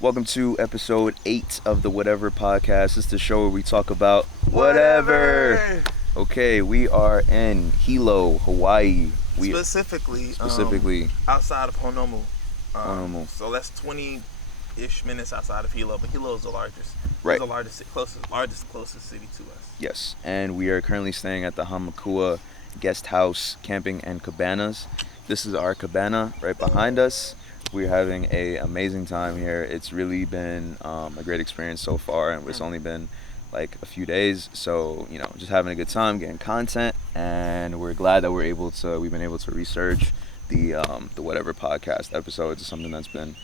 Welcome to episode 8 of the Whatever podcast. This is the show where we talk about whatever. Okay, we are in Hilo, Hawaii. Specifically outside of Honolulu. Honolulu. So that's 20-ish minutes outside of Hilo, but Hilo is the largest. Right. It's the closest city to us. Yes, and we are currently staying at the Hamakua Guest House, Camping and Cabanas. This is our cabana right behind us. We're having an amazing time here. It's really been a great experience so far, and it's only been like a few days. So, just having a good time, getting content, and we're glad that we've been able to research the Whatever podcast episodes. It's something that's been,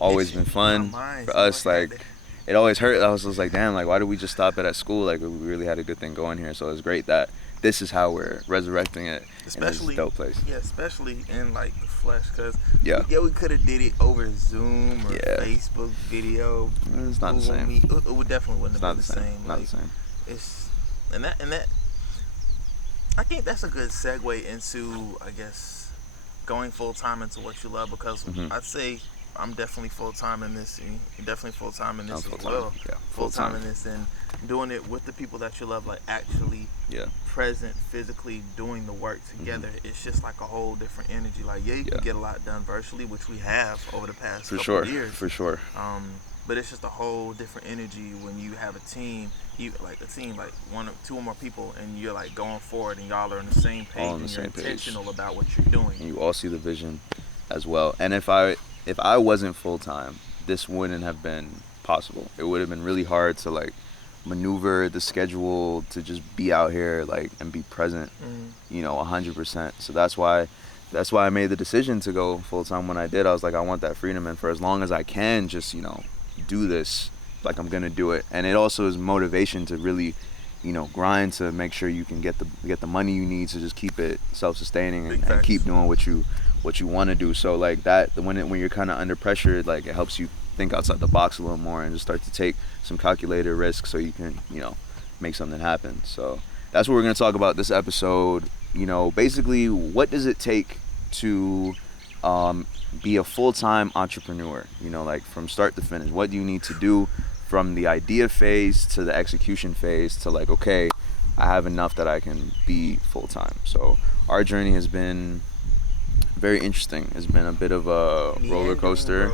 always been fun for us. Like, it always hurt. I was just like, damn, like, why did we just stop it at school? Like, we really had a good thing going here. So it's great that this is how we're resurrecting it in this dope place. Yeah, especially in like the flesh, because we could have did it over Zoom or Facebook video. It's not the same. It definitely wouldn't have been the same. Not the same. It's and that I think that's a good segue into, I guess, going full time into what you love, because I'd say I'm definitely full time in this, and you're definitely full time in this as well. Yeah, full time in this, and doing it with the people that you love, like actually present, physically doing the work together. It's just like a whole different energy. Like you can get a lot done virtually, which we have over the past couple of years. For sure. But it's just a whole different energy when you have a team, like one or two or more people, and you're like going forward, and y'all are on the same page, and you're intentional about what you're doing. And you all see the vision as well. And if I wasn't full time, this wouldn't have been possible. It would have been really hard to like maneuver the schedule to just be out here like and be present, 100%. So that's why I made the decision to go full time when I did. I was like, I want that freedom, and for as long as I can, just do this, like I'm gonna do it. And it also is motivation to really, grind to make sure you can get the money you need to just keep it self-sustaining and keep doing what you want to do. So like that, when you're kind of under pressure, like it helps you think outside the box a little more and just start to take some calculated risks so you can make something happen. So that's what we're going to talk about this episode. Basically, what does it take to be a full-time entrepreneur, like from start to finish? What do you need to do from the idea phase to the execution phase to like, okay, I have enough that I can be full-time? So our journey has been very interesting. It's been a bit of a roller coaster,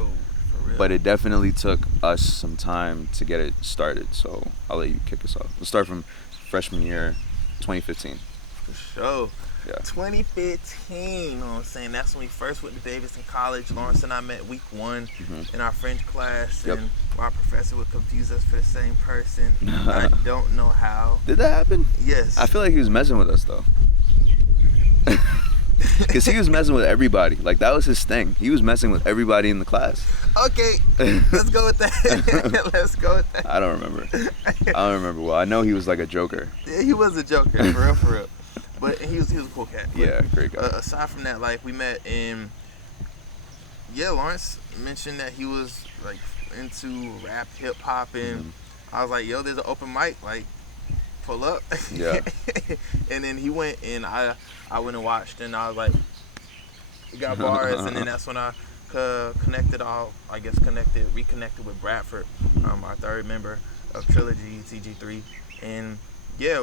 but it definitely took us some time to get it started. So I'll let you kick us off. Let's start from freshman year, 2015. For sure. Yeah. 2015, you know what I'm saying? That's when we first went to Davidson College. Lawrence and I met week 1 in our French class, and our professor would confuse us for the same person. I don't know how. Did that happen? Yes. I feel like he was messing with us, though. Because he was messing with everybody. Like, that was his thing. He was messing with everybody in the class. Okay, let's go with that. Let's go with that. I don't remember. Well, I know he was like a joker. Yeah, he was a joker, for real. But he was a cool cat. But, great guy. Aside from that, like, we met in... Yeah, Lawrence mentioned that he was, like, into rap, hip-hop, and I was like, yo, there's an open mic, like, pull up. Yeah. And then he went, and I went and watched, and I was like, we got bars, and then that's when I reconnected with Bradford, our third member of Trilla G ENT G3, and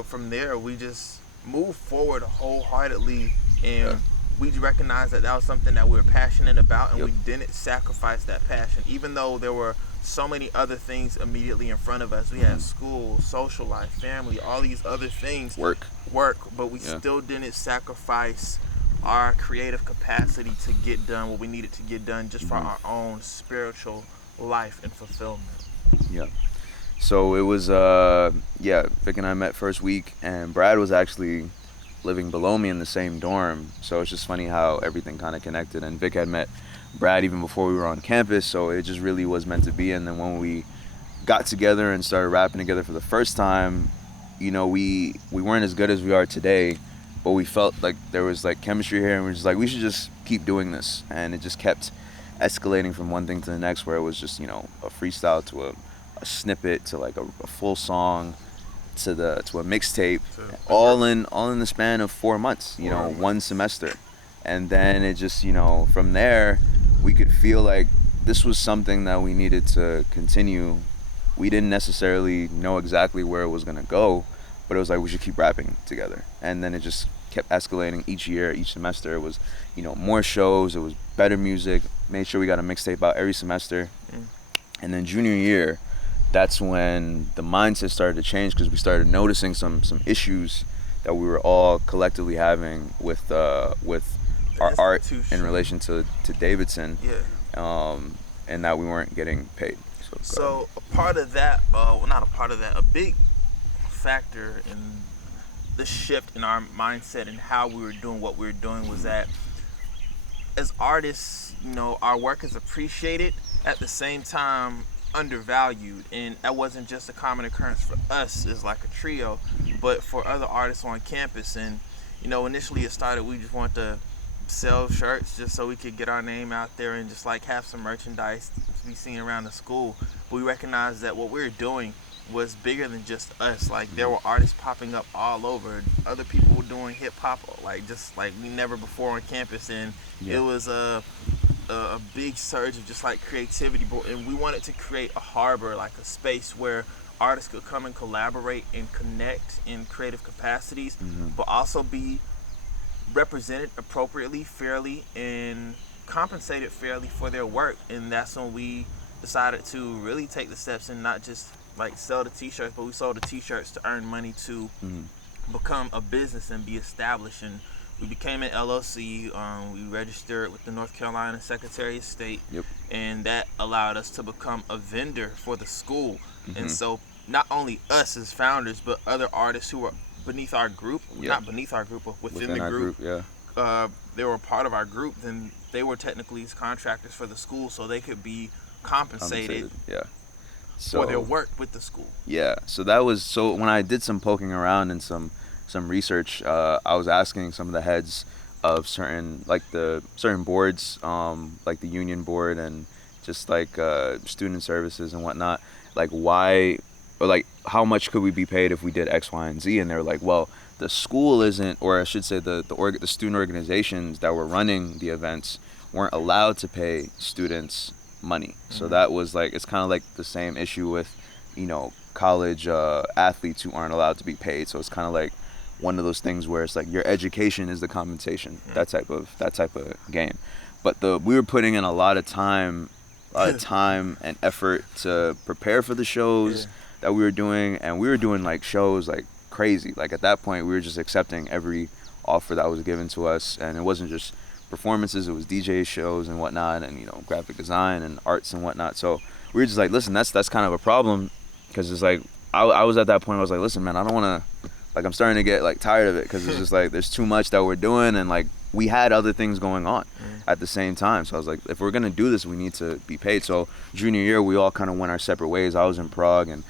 from there we just moved forward wholeheartedly, and we recognized that was something that we were passionate about, and we didn't sacrifice that passion, even though there were so many other things immediately in front of us. We had school, social life, family, all these other things. Work, but we still didn't sacrifice our creative capacity to get done what we needed to get done just for our own spiritual life and fulfillment. Yeah. So it was, Vic and I met first week, and Brad was actually living below me in the same dorm. So it's just funny how everything kind of connected. And Vic had met Brad even before we were on campus, so it just really was meant to be. And then when we got together and started rapping together for the first time, we weren't as good as we are today, but we felt like there was like chemistry here, and we were just like, we should just keep doing this. And it just kept escalating from one thing to the next, where it was just, a freestyle to a snippet to like a full song to a mixtape, all in the span of 4 months, one semester. And then it just, from there we could feel like this was something that we needed to continue. We didn't necessarily know exactly where it was going to go, but it was like we should keep rapping together. And then it just kept escalating each year, each semester. It was, more shows, it was better music, made sure we got a mixtape out every semester. And then junior year, that's when the mindset started to change, because we started noticing some issues that we were all collectively having with our art in relation to Davidson. And that we weren't getting paid. So a part of that, not a part of that, a big factor in the shift in our mindset and how we were doing what we were doing was that as artists, our work is appreciated, at the same time undervalued. And that wasn't just a common occurrence for us as like a trio, but for other artists on campus. And initially it started, we just wanted to sell shirts just so we could get our name out there and just like have some merchandise to be seen around the school. But we recognized that what we were doing was bigger than just us. Like, there were artists popping up all over. Other people were doing hip hop just like we never before on campus, and it was a big surge of just like creativity. And we wanted to create a harbor, like a space where artists could come and collaborate and connect in creative capacities, but also be represented appropriately, fairly, and compensated fairly for their work. And that's when we decided to really take the steps and not just like sell the t-shirts, but we sold the t-shirts to earn money to become a business and be established. And we became an LLC. We registered with the North Carolina Secretary of State, and that allowed us to become a vendor for the school. And so not only us as founders, but other artists who were beneath our group, not beneath our group, but within the group, they were part of our group, then they were technically contractors for the school, so they could be compensated. For their work with the school. So that was, so when I did some poking around and some research, I was asking some of the heads of certain boards, like the union board and just like student services and whatnot, like why, or like how much could we be paid if we did X, Y, and Z? And they were like, well, the school isn't, or I should say the student organizations that were running the events weren't allowed to pay students money. So that was like, it's kind of like the same issue with college athletes who aren't allowed to be paid. So it's kind of like one of those things where it's like your education is the compensation, that type of game. But we were putting in a lot of time and effort to prepare for the shows that we were doing, and we were doing like shows like crazy. Like at that point we were just accepting every offer that was given to us, and it wasn't just performances, it was DJ shows and whatnot, and graphic design and arts and whatnot. So we were just like, listen, that's kind of a problem, because it's like I was at that point, I was like, listen man, I don't want to, like, I'm starting to get like tired of it, because it's just like there's too much that we're doing, and like we had other things going on at the same time. So I was like, if we're gonna do this, we need to be paid. So junior year we all kind of went our separate ways. I was in Prague, and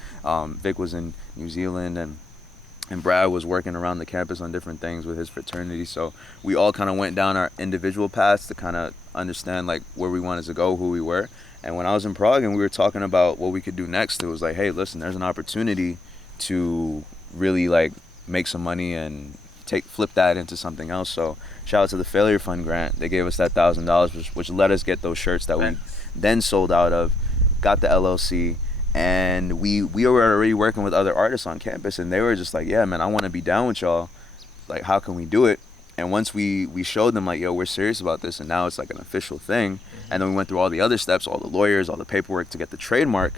Vic was in New Zealand, and Brad was working around the campus on different things with his fraternity. So we all kind of went down our individual paths to kind of understand like where we wanted to go, who we were. And when I was in Prague and we were talking about what we could do next, it was like, hey, listen, there's an opportunity to really like make some money and flip that into something else. So shout out to the Failure Fund grant. They gave us that $1,000, which let us get those shirts that we then sold out of, got the LLC. And we were already working with other artists on campus, and they were just like, yeah man, I want to be down with y'all, like how can we do it? And once we showed them like, yo, we're serious about this, and now it's like an official thing. And then we went through all the other steps, all the lawyers, all the paperwork to get the trademark.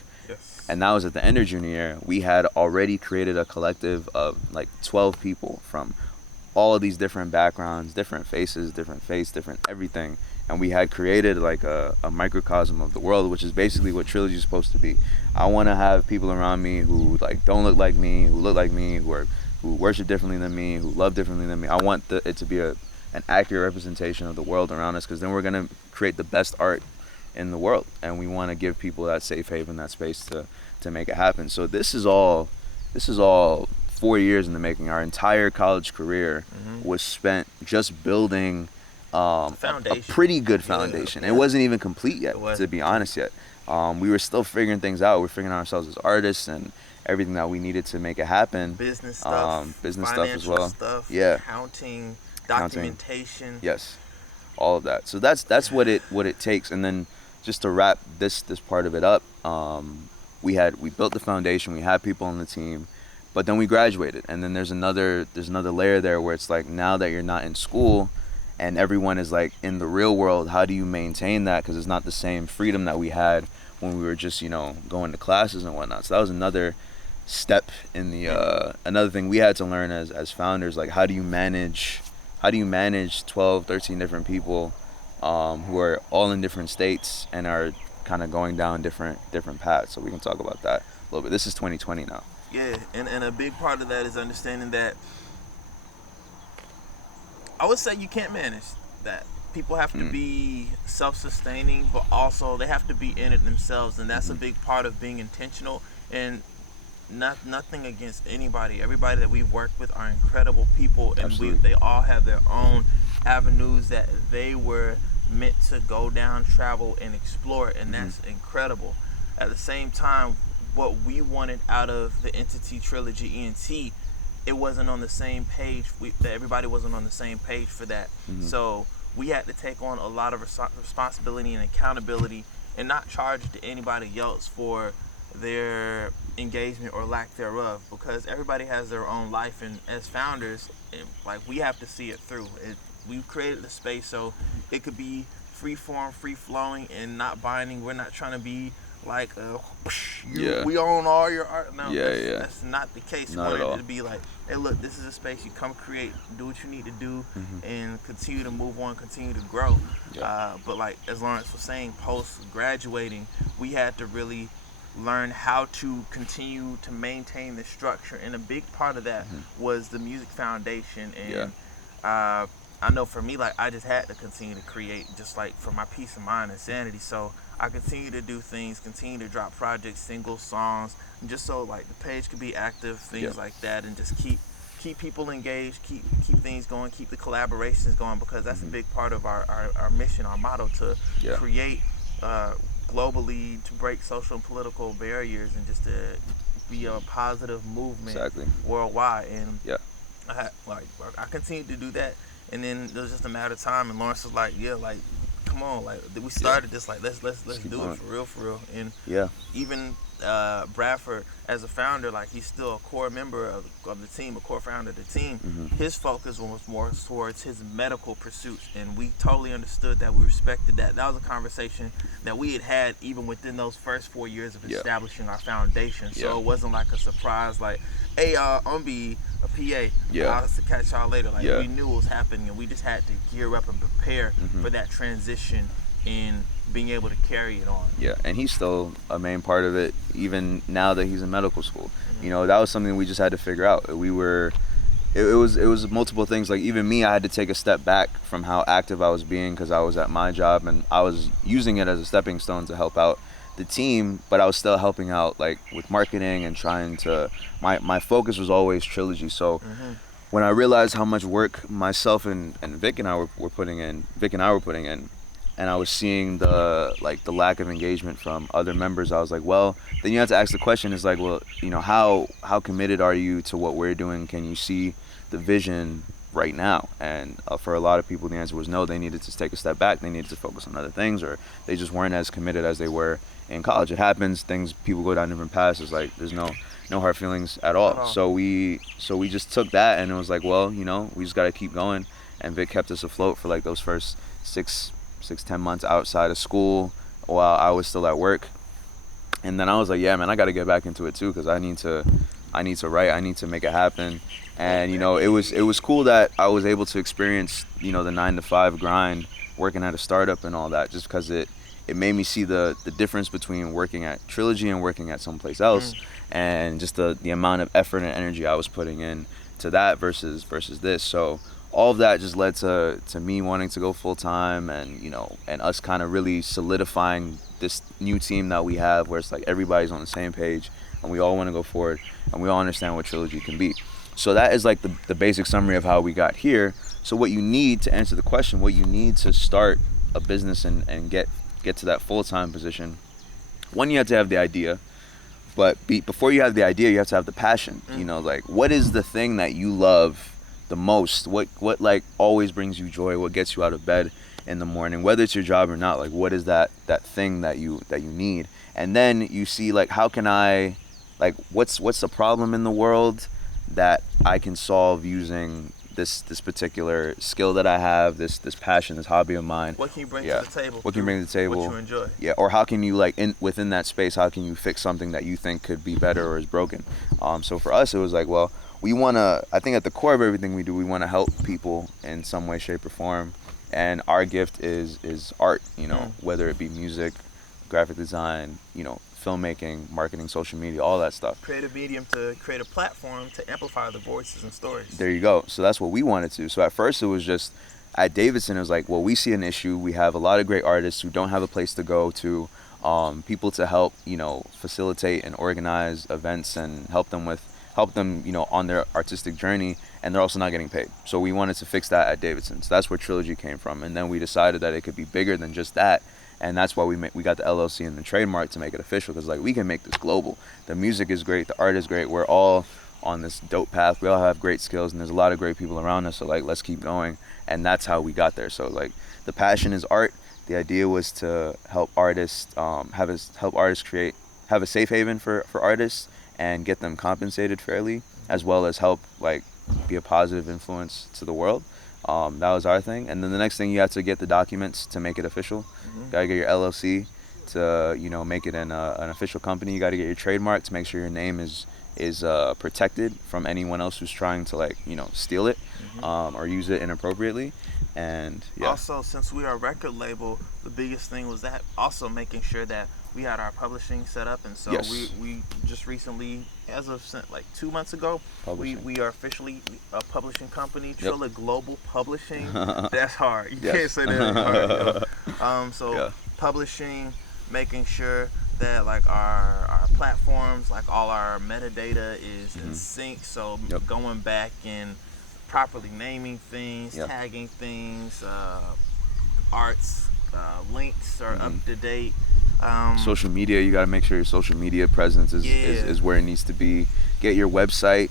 And that was at the end of junior year. We had already created a collective of like 12 people from all of these different backgrounds, different faces, different everything. And we had created like a microcosm of the world, which is basically what Trilogy is supposed to be. I want to have people around me who like don't look like me, who look like me, who worship differently than me, who love differently than me. I want it to be an accurate representation of the world around us, because then we're gonna create the best art in the world, and we want to give people that safe haven, that space to make it happen. So this is all 4 years in the making. Our entire college career was spent just building a pretty good foundation. It wasn't even complete yet, to be honest yet. We were still figuring things out. We're figuring out ourselves as artists and everything that we needed to make it happen. Business stuff, stuff as well. Stuff, documentation. Yes, all of that. So that's what it takes. And then just to wrap this part of it up, we built the foundation, we had people on the team, but then we graduated, and then there's another layer there where it's like, now that you're not in school and everyone is like in the real world, how do you maintain that? Because it's not the same freedom that we had when we were just, you know, going to classes and whatnot. So that was another step in the another thing we had to learn as founders. Like, how do you manage 12, 13 different people who are all in different states and are kind of going down different paths? So we can talk about that a little bit. This is 2020 now. Yeah, and a big part of that is understanding that I would say you can't manage that. People have to be self-sustaining, but also they have to be in it themselves, and that's a big part of being intentional. And nothing against anybody. Everybody that we've worked with are incredible people, and they all have their own avenues that they were meant to go down, travel, and explore, and that's incredible. At the same time, what we wanted out of the entity Trilla G ENT, it wasn't on the same page. Everybody wasn't on the same page for that. So we had to take on a lot of responsibility and accountability, and not charge to anybody else for their engagement or lack thereof, because everybody has their own life, and as founders, like, we have to see it through. We've created the space so it could be free form, free flowing, and not binding. We're not trying to be like we own all your art. No, that's not the case. Not we at all. wanted it to be like, hey, look, this is a space you come create, do what you need to do, and continue to move on, continue to grow. But like as Lawrence was saying, post graduating, we had to really learn how to continue to maintain the structure, and a big part of that was the music foundation. And I know for me, like, I just had to continue to create, just like for my peace of mind and sanity. So I continue to do things, continue to drop projects, singles, songs, just so like the page could be active, things like that, and just keep people engaged, keep things going, keep the collaborations going, because that's a big part of our mission, our motto, to create globally, to break social and political barriers, and just to be a positive movement worldwide. And I continued to do that, and then it was just a matter of time, and Lawrence was like, like, come on, like, we started this, like, let's do it for real. And even Bradford, as a founder, like, he's still a core member of the team, a core founder of the team. His focus was more towards his medical pursuits, and we totally understood that. We respected that. That was a conversation that we had even within those first 4 years of establishing our foundation. So it wasn't like a surprise, like, hey, I'm gonna be a PA. I'll catch y'all later. Like, we knew what was happening, and we just had to gear up and prepare for that transition in being able to carry it on. And he's still a main part of it, even now that he's in medical school. You know, that was something we just had to figure out. It was multiple things. Like, even me, I had to take a step back from how active I was being, because I was at my job and I was using it as a stepping stone to help out the team, but I was still helping out, like, with marketing and trying to, my focus was always Trilogy. So when I realized how much work myself and Vic and I were putting in, and I was seeing the lack of engagement from other members, I was like, well, then you have to ask the question, is like, well, you know, how committed are you to what we're doing? Can you see the vision right now? And for a lot of people, the answer was no. They needed to take a step back. They needed to focus on other things, or they just weren't as committed as they were in college. It happens. People go down different paths. It's like, there's no hard feelings at all. So we just took that, and it was like, well, you know, we just got to keep going. And Vic kept us afloat for like those first 10 months outside of school while I was still at work. And then I was like, yeah, man, I got to get back into it too, because I need to write. I need to make it happen. And, you know, it was cool that I was able to experience, you know, the 9-to-5 grind, working at a startup and all that, just because it made me see the difference between working at Trilogy and working at someplace else, and just the amount of effort and energy I was putting in to that versus this. So all of that just led to me wanting to go full time, and, you know, and us kind of really solidifying this new team that we have, where it's like everybody's on the same page and we all want to go forward and we all understand what Trilogy can be. So that is like the basic summary of how we got here. So what you need to answer the question, what you need to start a business and get to that full-time position, one, you have to have the idea, but before you have the idea, you have to have the passion. You know, like, what is the thing that you love the most? What like always brings you joy? What gets you out of bed in the morning, whether it's your job or not. Like, what is that thing that you need? And then you see, like, how can I, like, what's the problem in the world that I can solve using this particular skill that I have, this passion, this hobby of mine. What can you bring to the table? What can you bring to the table? What you enjoy? Yeah, or how can you, like, within that space, how can you fix something that you think could be better or is broken? So for us, it was like, well, we want to, I think at the core of everything we do, we want to help people in some way, shape, or form. And our gift is art, you know, whether it be music, graphic design, you know, filmmaking, marketing, social media, all that stuff. Create a medium to create a platform to amplify the voices and stories. There you go. So that's what we wanted to. So at first it was just, at Davidson, it was like, well, we see an issue. We have a lot of great artists who don't have a place to go to, people to help, you know, facilitate and organize events and help them, you know, on their artistic journey, and they're also not getting paid. So we wanted to fix that at Davidson. So that's where Trilla G came from. And then we decided that it could be bigger than just that. And that's why we got the LLC and the trademark to make it official, because, like, we can make this global. The music is great, the art is great. We're all on this dope path. We all have great skills, and there's a lot of great people around us. So, like, let's keep going. And that's how we got there. So, like, the passion is art. The idea was to help artists have a safe haven for artists and get them compensated fairly, as well as help, like, be a positive influence to the world. That was our thing. And then the next thing, you have to get the documents to make it official. Gotta get your LLC to, you know, make it an official company. You gotta get your trademark to make sure your name is protected from anyone else who's trying to, like, you know, steal it or use it inappropriately. And yeah. Also, since we are a record label, the biggest thing was that also making sure that we had our publishing set up. And so we just recently, as of like 2 months ago, we are officially a publishing company, Trilla Global Publishing. That's hard. You can't say that hard. Publishing, making sure that, like, our platforms, like, all our metadata is in sync. So going back and properly naming things, tagging things, arts, links are up to date. Social media, you got to make sure your social media presence is where it needs to be. Get your website,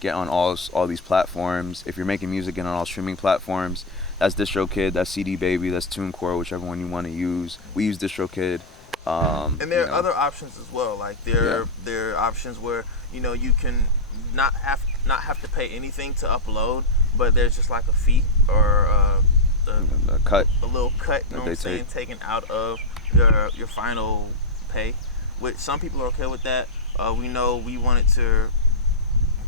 get on all these platforms. If you're making music, get on all streaming platforms. That's DistroKid, that's CD Baby, that's TuneCore, whichever one you want to use. We use DistroKid. And there are other options as well. Like, there are options where, you know, you can not have to pay anything to upload, but there's just like a fee or a little cut, you know what I'm saying, taken out of your final pay. Which some people are okay with that. We know we wanted to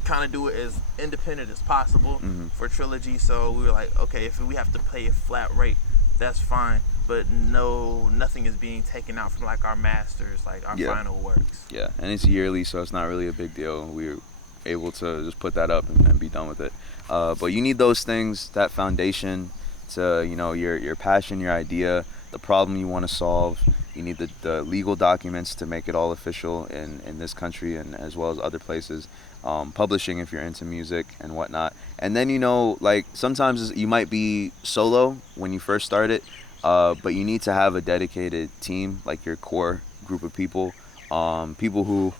kind of do it as independent as possible for Trilla G, so we were like, okay, if we have to pay a flat rate, that's fine, but nothing is being taken out from, like, our masters, like our final works. Yeah, and it's yearly, so it's not really a big deal. We're able to just put that up and be done with it. But you need those things, that foundation to, you know, your passion, your idea, the problem you want to solve. You need the legal documents to make it all official in this country and as well as other places. Publishing if you're into music and whatnot. And then, you know, like, sometimes you might be solo when you first start it, but you need to have a dedicated team, like your core group of people who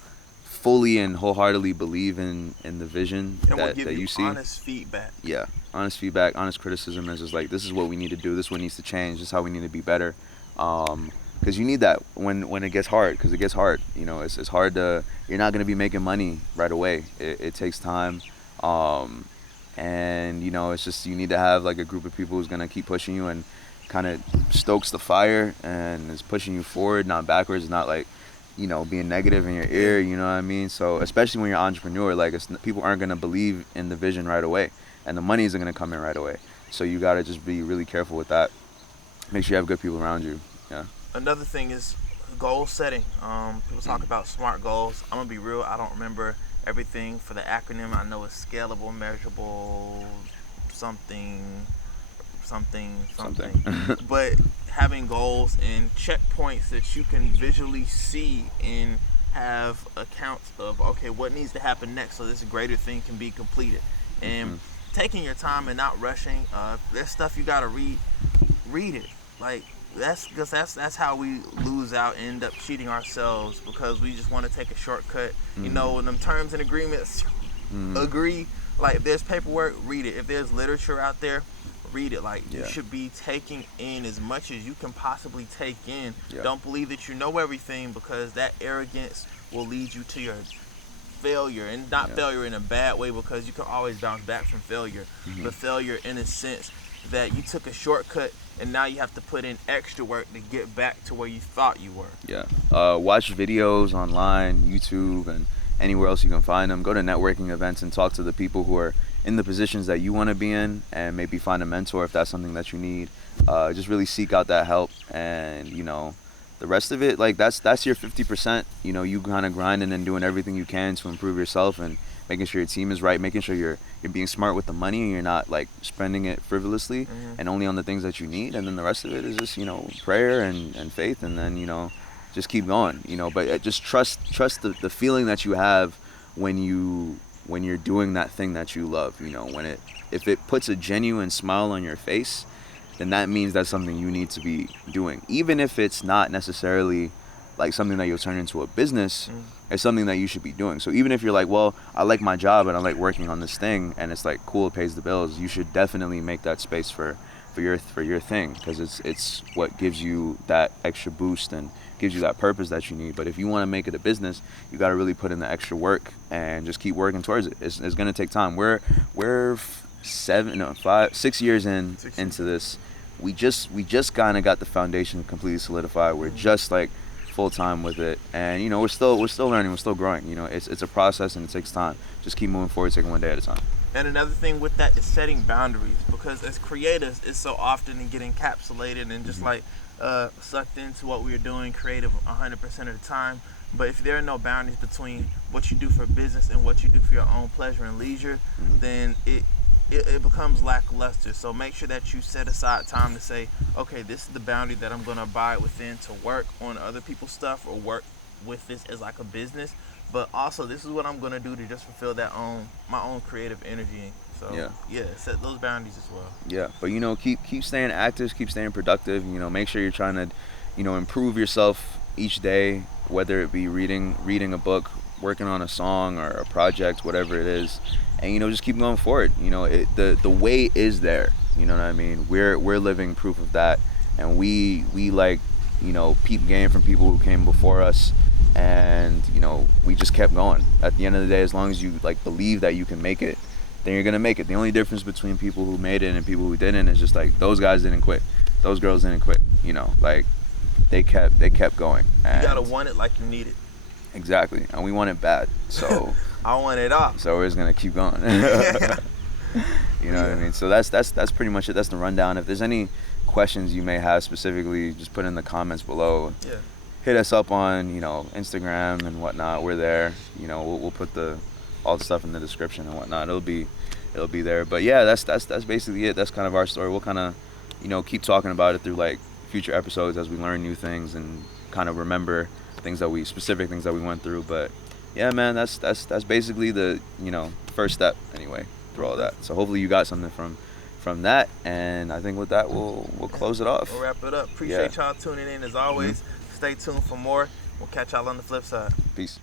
fully and wholeheartedly believe in the vision that you see. Honest feedback. Yeah, honest feedback, honest criticism is just like, this is what we need to do, this is what needs to change, this is how we need to be better. Because you need that when it gets hard, because it gets hard. You know, it's hard to, you're not going to be making money right away. It takes time. And, you know, it's just, you need to have, like, a group of people who's going to keep pushing you and kind of stokes the fire and is pushing you forward, not backwards, not, like, you know, being negative in your ear, you know what I mean? So especially when you're an entrepreneur, like, people aren't going to believe in the vision right away, and the money isn't going to come in right away. So you got to just be really careful with that. Make sure you have good people around you. Yeah. Another thing is goal setting. People talk about SMART goals. I'm going to be real, I don't remember everything for the acronym. I know it's scalable, measurable, something. But having goals and checkpoints that you can visually see and have accounts of, okay, what needs to happen next so this greater thing can be completed. And taking your time and not rushing. If there's stuff you got to read it. Like, that's how we lose out and end up cheating ourselves, because we just want to take a shortcut. You know, when them terms and agreements agree, like, if there's paperwork, read it. If there's literature out there, read it. Like, Yeah. you should be taking in as much as you can possibly take in. Yeah. Don't believe that you know everything, because that arrogance will lead you to your failure, and not failure in a bad way, because you can always bounce back from failure, but failure in a sense that you took a shortcut and now you have to put in extra work to get back to where you thought you were. Yeah. Watch videos online, YouTube, and anywhere else you can find them. Go to networking events and talk to the people who are in the positions that you want to be in, and maybe find a mentor if that's something that you need. Just really seek out that help, and the rest of it, like, that's your 50%. You kind of grinding and doing everything you can to improve yourself, and making sure your team is right, making sure you're being smart with the money, and you're not like spending it frivolously, and only on the things that you need. And then the rest of it is just prayer and faith, and then just keep going. But just trust the feeling that you have when you're doing that thing that you love. If it puts a genuine smile on your face, then that means that's something you need to be doing. Even if it's not necessarily like something that you'll turn into a business, it's something that you should be doing. So even if you're like, well, I like my job and I like working on this thing, and it's like cool, it pays the bills, you should definitely make that space for your thing, because it's what gives you that extra boost and gives you that purpose that you need. But if you want to make it a business, you got to really put in the extra work and just keep working towards it. It's going to take time. We're 6 years into this. We just kind of got the foundation completely solidified. We're just like full time with it, and we're still learning, we're still growing. It's a process, and it takes time. Just keep moving forward, taking one day at a time. And another thing with that is setting boundaries, because as creators, it's so often in getting encapsulated and just like sucked into what we're doing creative 100% of the time. But if there are no boundaries between what you do for business and what you do for your own pleasure and leisure, then it becomes lackluster. So make sure that you set aside time to say, okay, this is the boundary that I'm going to abide within to work on other people's stuff or work with this as like a business. But also, this is what I'm going to do to just fulfill my own creative energy. So set those boundaries as well. Yeah, but keep staying active, keep staying productive. Make sure you're trying to improve yourself each day, whether it be reading a book, working on a song or a project, whatever it is. And just keep going forward. The way is there. You know what I mean? We're living proof of that, and we like peep game from people who came before us, and we just kept going. At the end of the day, as long as you like believe that you can make it, then you're gonna make it. The only difference between people who made it and people who didn't is just like those guys didn't quit, those girls didn't quit. Like they kept going. And you gotta want it like you need it. Exactly, and we want it bad. So I want it all. So we're just gonna keep going. You know what I mean? So that's pretty much it. That's the rundown. If there's any questions you may have specifically, just put in the comments below. Yeah. Hit us up on Instagram and whatnot. We're there. We'll put all the stuff in the description and whatnot. It'll be there. But yeah, that's basically it. That's kind of our story. We'll kind of keep talking about it through like future episodes as we learn new things and kind of remember specific things that we went through. But yeah, man, that's basically the first step anyway through all that. So hopefully you got something from that, and I think with that we'll close it off. We'll wrap it up. Appreciate y'all tuning in as always. Stay tuned for more. We'll catch y'all on the flip side. Peace.